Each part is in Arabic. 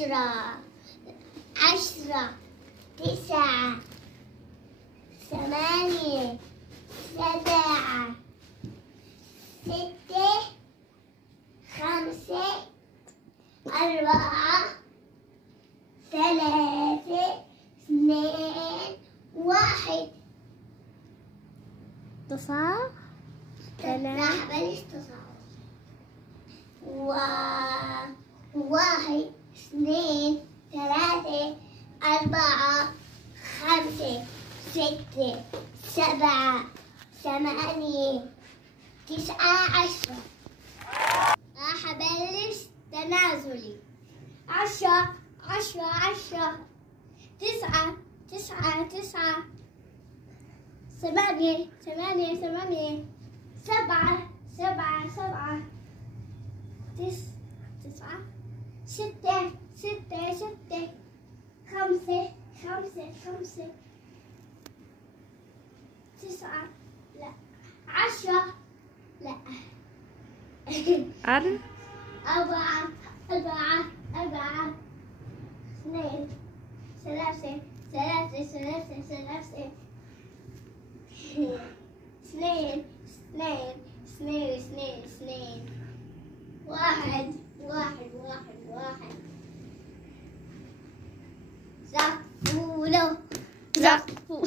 10 10 9 8 7 6 5 4 3 2 1. تصاعد. راح بلش تصاعد. 1 2 3 4 5 6 7 8 9 10. راح أبلش تنازلي. 10 10 10 9 9 9 8 8 8 7 7 7 9 6 6 6 5 5 5 9 لا 10 لا 4 4 4 2 3 3 3 3 2 2 2 2 2 1 1 1 1. زقفولو زقفولو.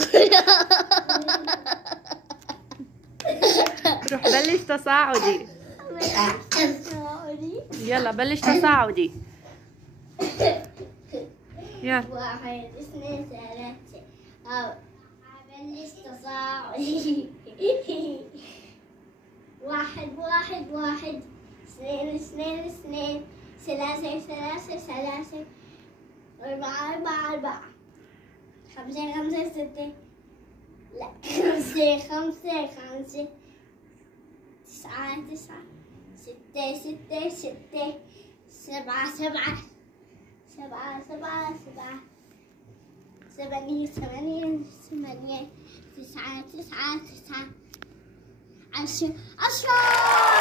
روح بلش تصاعدي. يلا بلش تصاعدي. يلا 1 2 3 بلش تصاعدي. 1 1 1 2 2 2 3 3 3 4 4 4 5 5 6 لا 5 5 5 9 9 6 6 6 7 7 7 7 7 8 8 8 9 9 9 10 10.